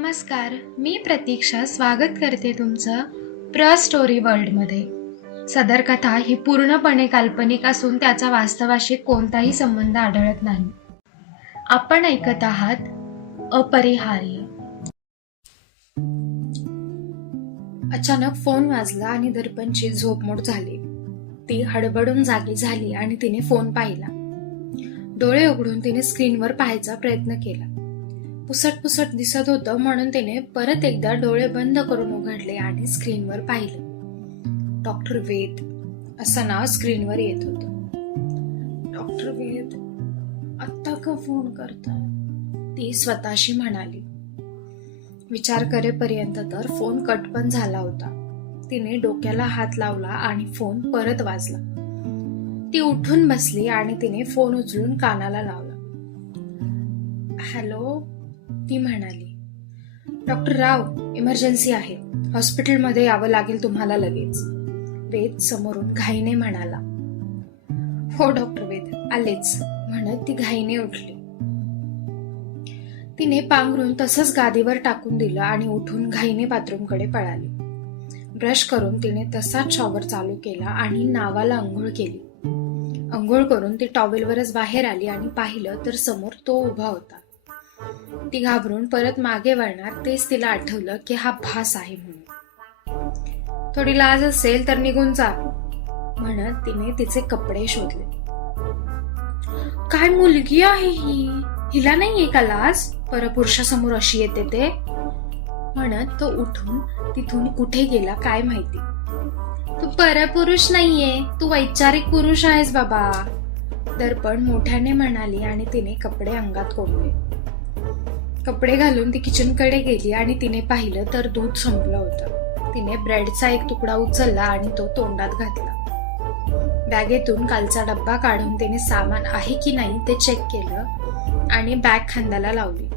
नमस्कार मी प्रतीक्षा स्वागत करते तुमचं प्र स्टोरी वर्ल्डमध्ये. सदर कथा ही पूर्णपणे काल्पनिक असून त्याचा वास्तवाशी कोणताही संबंध आढळत नाही. आपण ऐकत आहात अपरिहार्य. अचानक फोन वाजला आणि दर्पणची झोपमोड झाली. ती हडबडून जागी झाली आणि तिने फोन पाहिला. डोळे उघडून तिने स्क्रीनवर पाहायचा प्रयत्न केला. पुसट पुसट दिसत होतं म्हणून तिने परत एकदा डोळे बंद करून उघडले आणि स्क्रीनवर पाहिलं. डॉक्टर वेद असं नाव स्क्रीनवर येत होतं. डॉक्टर वेद आत्ता का फोन करताय ती स्वतःशी म्हणाली. विचार करेपर्यंत तर फोन कट पण झाला होता. तिने डोक्याला हात लावला आणि फोन परत वाजला. ती उठून बसली आणि तिने फोन उचलून कानाला लावला. हॅलो ती म्हणाली डॉक्टर राव इमर्जन्सी आहे. हॉस्पिटलमध्ये यावं लागेल तुम्हाला लगेच. वेद समोरून घाईने म्हणाला हो डॉक्टर वेद आलेच म्हणत ती घाईने उठली. तिने पांघरून तसंच गादीवर टाकून दिलं आणि उठून घाईने बाथरूमकडे पळाली. ब्रश करून तिने तसाच शॉवर चालू केला आणि नावाला आंघोळ केली. आंघोळ करून ती टॉवेलवरच बाहेर आली आणि पाहिलं तर समोर तो उभा होता. ती घाबरून परत मागे वळणार तेच तिला आठवलं की हा भास आहे म्हणून. थोडी लाज असेल तर निघून जा म्हणत तिने तिचे कपडे शोधले. काय मुलगी आहे ही? हिला नाहीये का लाज? परपुरुषासमोर अशी येते ते? म्हणत तो उठून तिथून कुठे गेला काय माहिती. तू परपुरुष नाहीये तू वैचारिक पुरुष आहेस बाबा दर्पण मोठ्याने म्हणाली आणि तिने कपडे अंगात कोंडले कपडे घालून ती किचनकडे गेली आणि तिने पाहिलं तर दूध संपलं होतं. तिने ब्रेडचा एक तुकडा उचलला आणि तो तोंडात घातला. बॅगेतून कालचा डब्बा काढून तिने सामान आहे की नाही ते चेक केलं आणि बॅग खांद्याला लावली.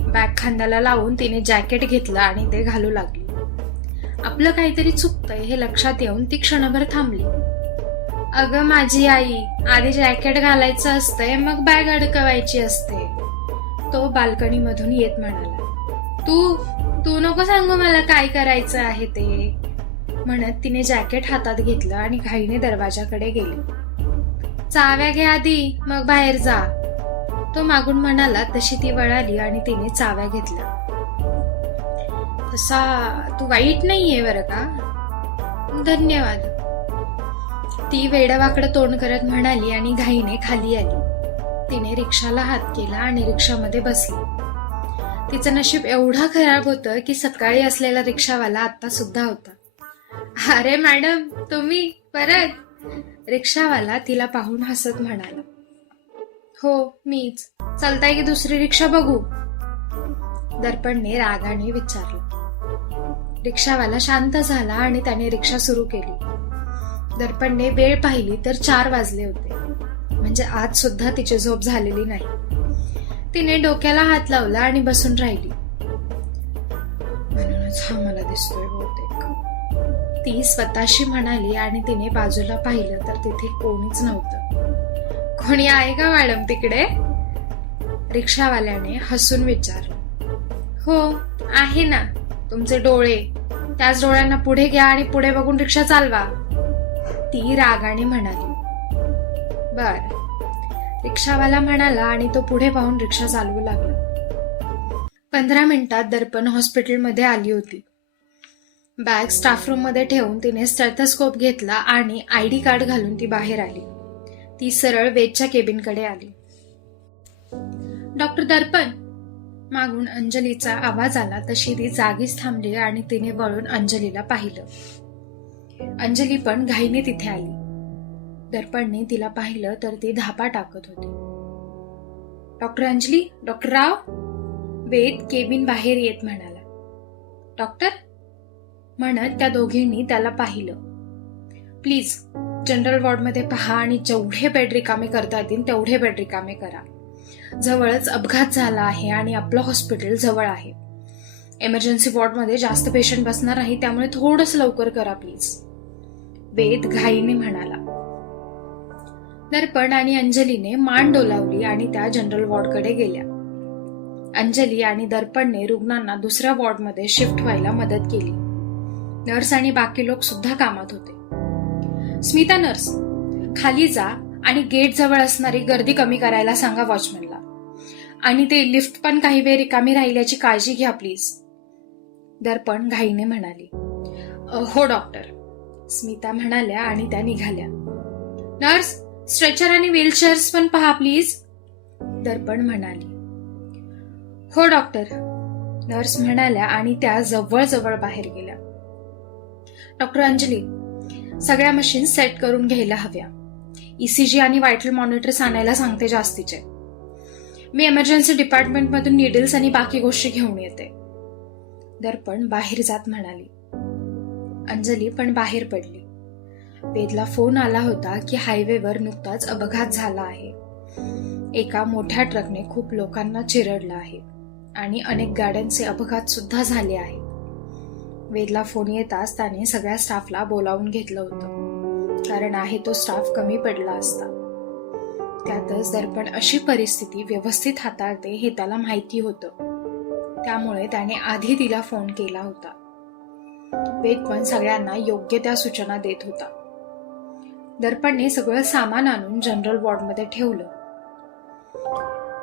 बॅग खांद्याला लावून तिने जॅकेट घेतलं आणि ते घालू लागली. आपलं काहीतरी चुकतंय हे लक्षात येऊन ती क्षणभर थांबली. अगं माझी आई आधी जॅकेट घालायचं असतंय मग बॅग अडकवायची असते. तो बाल्कनीमधून येत म्हणाला तू तू नको सांगू मला काय करायचं आहे ते म्हणत तिने जॅकेट हातात घेतलं आणि घाईने दरवाजाकडे गेली. चाव्या घे आधी मग बाहेर जा तो मागून म्हणाला तशी ती वळाली आणि तिने चाव्या घेतल्या. तसा तू वाईट नाहीये बरं का? धन्यवाद. ती वेडवाकडं तोंड करत म्हणाली आणि घाईने खाली आली. तिने रिक्षाला हात केला आणि रिक्षामध्ये बसली. तिचं नशीब एवढं खराब होतं की सकाळी असलेला रिक्षावाला आता सुद्धा होता. अरे मॅडम तुम्ही परत? रिक्षावाला तिला पाहून हसत म्हणाला. हो मीच. चालताय की दुसरी रिक्षा बघू? दर्पणने रागाने विचारलं. रिक्षावाला शांत झाला आणि त्याने रिक्षा सुरू केली. दर्पणने वेळ पाहिली तर चार वाजले होते. म्हणजे आज सुद्धा तिची झोप झालेली नाही. तिने डोक्याला हात लावला आणि बसून राहिली. म्हणूनच हा मला दिसतोय बहुतेक. ती स्वतःशी म्हणाली आणि तिने बाजूला पाहिलं तर तिथे कोणीच नव्हतं. कोणी आहे का मॅडम तिकडे? रिक्षावाल्याने हसून विचारलं. हो आहे ना. तुमचे डोळे. त्याच डोळ्यांना पुढे घ्या आणि पुढे बघून रिक्षा चालवा. ती रागाने म्हणाली. बर. रिक्षावाला म्हणाला आणि तो पुढे पाहून रिक्षा चालवू लागला. पंधरा मिनिटात दर्पण हॉस्पिटलमध्ये आली होती. बॅग स्टाफ रूममध्ये ठेवून तिने स्टेथोस्कोप घेतला आणि आय डी कार्ड घालून ती बाहेर आली. ती सरळ वेदच्या केबिनकडे आली. डॉक्टर दर्पण मागून अंजलीचा आवाज आला तशी ती जागीच थांबली आणि तिने वळून अंजलीला पाहिलं. अंजली पण घाईने तिथे आली. दर्पणने तिला पाहिलं तर ती धापा टाकत होती. Doctor Anjali doctor Rao? Ved cabin बाहेर येत म्हणाला. डॉक्टर? म्हणत त्या दोघींनी त्याला पाहिलं. प्लीज जनरल वॉर्डमध्ये पहा आणि जेवढे बेड रिकामे करता येतील तेवढे बेड रिकामे करा. जवळच अपघात झाला आहे आणि आपलं हॉस्पिटल जवळ आहे. एमर्जन्सी वॉर्डमध्ये जास्त पेशंट बसणार आहे त्यामुळे थोडंसं लवकर करा प्लीज. वेद घाईने म्हणाला. दर्पण आणि अंजलीने मान डोलावली आणि त्या जनरल वॉर्डकडे गेल्या. अंजली आणि दर्पणने रुग्णांना दुसऱ्या वॉर्डमध्ये शिफ्ट व्हायला मदत केली. नर्स आणि बाकी लोक सुद्धा कामात होते. स्मिता नर्स खाली जा आणि गेट जवळ असणारी गर्दी कमी करायला सांगा वॉचमॅनला. आणि ते लिफ्ट पण काही वेळ रिकामी राहिल्याची काळजी घ्या प्लीज. दर्पण घाईने म्हणाली. हो डॉक्टर. स्मिता म्हणाल्या आणि त्या निघाल्या. नर्स स्ट्रेचर आणि व्हीलचेअर्स पण पहा प्लीज दर्पण म्हणाली. हो डॉक्टर नर्स म्हणाल्या आणि त्या जवळ बाहेर गेल्या. डॉक्टर अंजली सगळ्या मशीन सेट करून घ्यायला हव्या. ईसीजी आणि व्हायटल मॉनिटर्स आणायला सांगते जास्तीचे. मी एमर्जन्सी डिपार्टमेंटमधून निडल्स आणि बाकी गोष्टी घेऊन येते. दर्पण बाहेर जात म्हणाली. अंजली पण बाहेर पडली. वेदला फोन आला होता की हायवेवर नुकताच अपघात झाला आहे. एका मोठ्या ट्रकने खूप लोकांना चिरडलं आहे आणि अनेक गाड्यांचे अपघात सुद्धा झाले आहेत. वेदला फोन येताच त्याने सगळ्या स्टाफला बोलावून घेतलं होतं. कारण आहे तो स्टाफ कमी पडला असता. त्यातच दर्पण अशी परिस्थिती व्यवस्थित हाताळते हे त्याला माहिती होतं. त्यामुळे त्याने आधी तिला फोन केला होता. वेद पण सगळ्यांना योग्य त्या सूचना देत होता. दर्पणने सगळं सामान आणून जनरल वॉर्डमध्ये ठेवलं.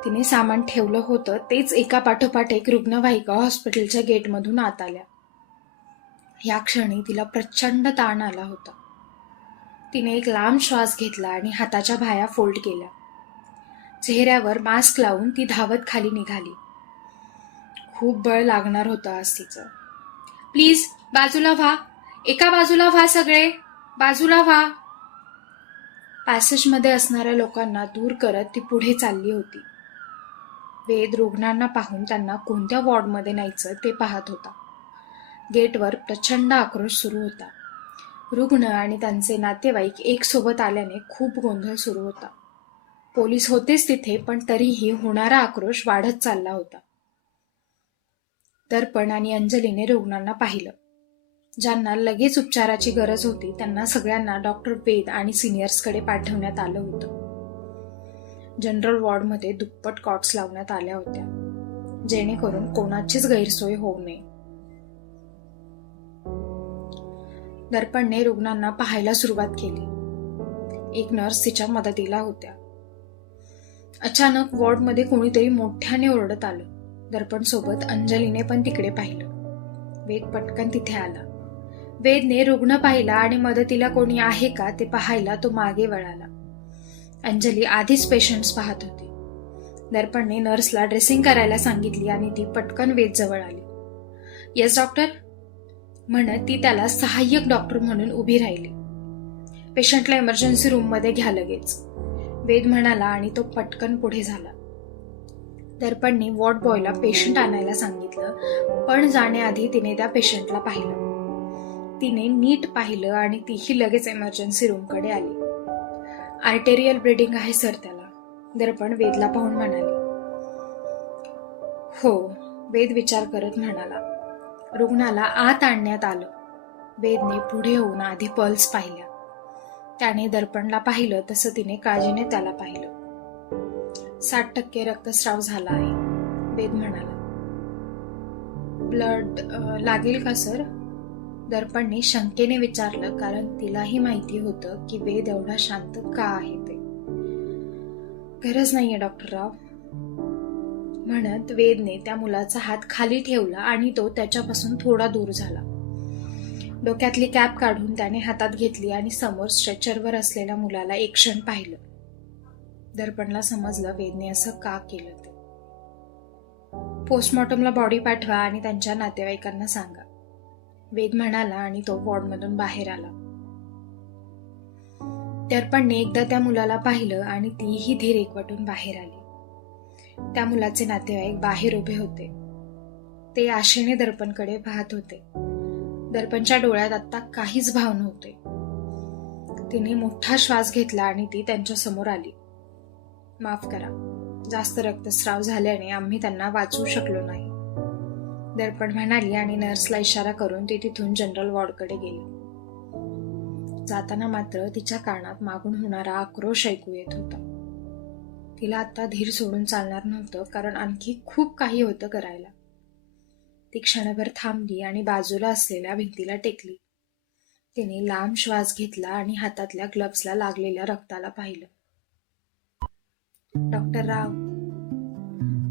तिने सामान ठेवलं होतं तेच एका पाठोपाठ एक रुग्णवाहिका हॉस्पिटलच्या गेटमधून आत आल्या. या क्षणी तिला प्रचंड ताण आला होता. तिने एक लांब श्वास घेतला आणि हाताच्या भाया फोल्ड केल्या. चेहऱ्यावर मास्क लावून ती धावत खाली निघाली. खूप बळ लागणार होतं आज तिचं. प्लीज बाजूला व्हा. एका बाजूला व्हा सगळे. बाजूला व्हा. पॅसेजमध्ये असणाऱ्या लोकांना दूर करत ती पुढे चालली होती. वेद रुग्णांना पाहून त्यांना कोणत्या वॉर्डमध्ये न्यायचं ते पाहत होता. गेटवर प्रचंड आक्रोश सुरू होता. रुग्ण आणि त्यांचे नातेवाईक एकसोबत आल्याने खूप गोंधळ सुरू होता. पोलीस होतेच तिथे पण तरीही होणारा आक्रोश वाढत चालला होता. दर्पण आणि अंजलीने रुग्णांना पाहिलं. ज्यांना लगेच उपचाराची गरज होती त्यांना सगळ्यांना डॉक्टर वेद आणि सिनियर्सकडे पाठवण्यात आलं होतं. जनरल वॉर्डमध्ये दुप्पट कॉट्स लावण्यात आल्या होत्या जेणेकरून कोणाचीच गैरसोय होऊ नये. दर्पणने रुग्णांना पाहायला सुरुवात केली. एक नर्स तिच्या मदतीला होत्या. अचानक वॉर्डमध्ये कोणीतरी मोठ्याने ओरडत आलं. दर्पण सोबत अंजलीने पण तिकडे पाहिलं. वेद पटकन तिथे आला. वेदने रुग्ण पाहिला आणि मदतीला कोणी आहे का ते पाहायला तो मागे वळाला. अंजली आधीच पेशंट्स पाहत होती. दर्पणने नर्सला ड्रेसिंग करायला सांगितली आणि ती पटकन वेद जवळ आली. येस डॉक्टर म्हणत ती त्याला सहाय्यक डॉक्टर म्हणून उभी राहिली. पेशंटला इमर्जन्सी रूममध्ये घ्या लगेच. वेद म्हणाला आणि तो पटकन पुढे झाला. दर्पणने वॉर्ड बॉयला पेशंट आणायला सांगितलं पण जाण्याआधी तिने त्या पेशंटला पाहिलं. तिने नीट पाहिलं आणि तीही लगेच इमर्जन्सी रूमकडे आली. आर्टेरियल ब्लिडिंग आहे सर त्याला. दर्पण वेदला पाहून म्हणाले. हो वेद विचार करत म्हणाला. रुग्णाला आत आणण्यात आलं. वेदने पुढे होऊन आधी पल्स पाहिल्या. त्याने दर्पणला पाहिलं तसं तिने काळजीने त्याला पाहिलं. साठ टक्के रक्तस्राव झाला आहे वेद म्हणाला. ब्लड लागेल का सर दर्पणने शंकेने विचारलं कारण तिलाही माहिती होतं की वेद एवढा शांत का आहे ते. गरज नाहीये डॉक्टर राव. म्हणत वेदने त्या मुलाचा हात खाली ठेवला आणि तो त्याच्यापासून थोडा दूर झाला. डोक्यातली कॅप काढून त्याने हातात घेतली आणि समोर स्ट्रेचरवर असलेल्या मुलाला एक क्षण पाहिलं. दर्पणला समजलं वेदने असं का केलं ते. पोस्टमॉर्टमला बॉडी पाठवा आणि त्यांच्या नातेवाईकांना सांगा. वेद म्हणाला आणि तो वॉर्डमधून बाहेर आला. दर्पणने एकदा त्या मुलाला पाहिलं आणि तीही धीर एकवटून बाहेर आली. त्या मुलाचे नातेवाईक बाहेर उभे होते. ते आशेने दर्पणकडे पाहत होते. दर्पणच्या डोळ्यात आता काहीच भाव नव्हते. तिने मोठा श्वास घेतला आणि ती त्यांच्यासमोर आली. माफ करा. जास्त रक्तस्राव झाल्याने आम्ही त्यांना वाचवू शकलो नाही. दर्पण म्हणाली आणि नर्सला इशारा करून ती तिथून जनरल वॉर्डकडे गेली. जाताना मात्र तिच्या कानात मागून होणारा आक्रोश ऐकू येत होता. तिला आता धीर सोडून चालणार नव्हतं कारण आणखी खूप काही होतं करायला. ती क्षणभर थांबली आणि बाजूला असलेल्या भिंतीला टेकली. तिने लांब श्वास घेतला आणि हातातल्या ग्लब्सला लागलेल्या रक्ताला पाहिलं. डॉक्टर राव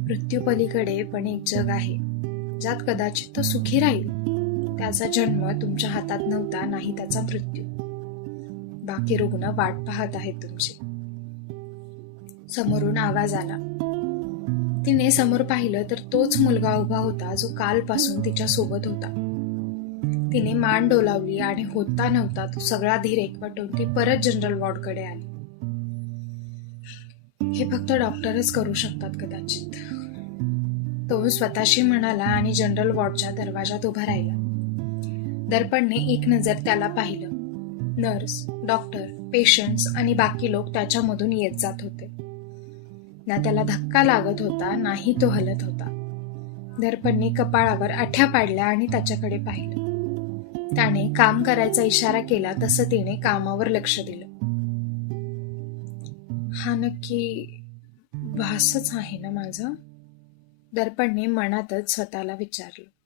मृत्यूपलीकडे पण एक जग आहे. ज्यात कदाचित तो सुखी राहील. त्याचा जन्म तुमच्या हातात नव्हता नाही त्याचा मृत्यू. बाकी रुग्ण वाट पाहत आहेत तुमची. समोरून आवाज आला. तिने समोर पाहिलं तर तोच मुलगा उभा होता जो कालपासून तिच्या सोबत होता. तिने मान डोलावली आणि होता नव्हता तो सगळा धीर एकवटून ती परत जनरल वॉर्डकडे आली. हे फक्त डॉक्टरच करू शकतात कदाचित. तो स्वतःशी म्हणाला आणि जनरल वॉर्डच्या दरवाजात उभा राहिला. दर्पणने एक नजर त्याला पाहिलं. नर्स डॉक्टर पेशंट्स आणि बाकी लोक त्याच्यामधून येत जात होते. ना त्याला धक्का लागत होता नाही तो हलत होता. दर्पणने कपाळावर आठ्या पाडल्या आणि त्याच्याकडे पाहिलं. त्याने काम करायचा इशारा केला तसं तिने कामावर लक्ष दिलं. हा नक्की भासच आहे ना माझा? दर्पणने मनातच स्वतःला विचारलं.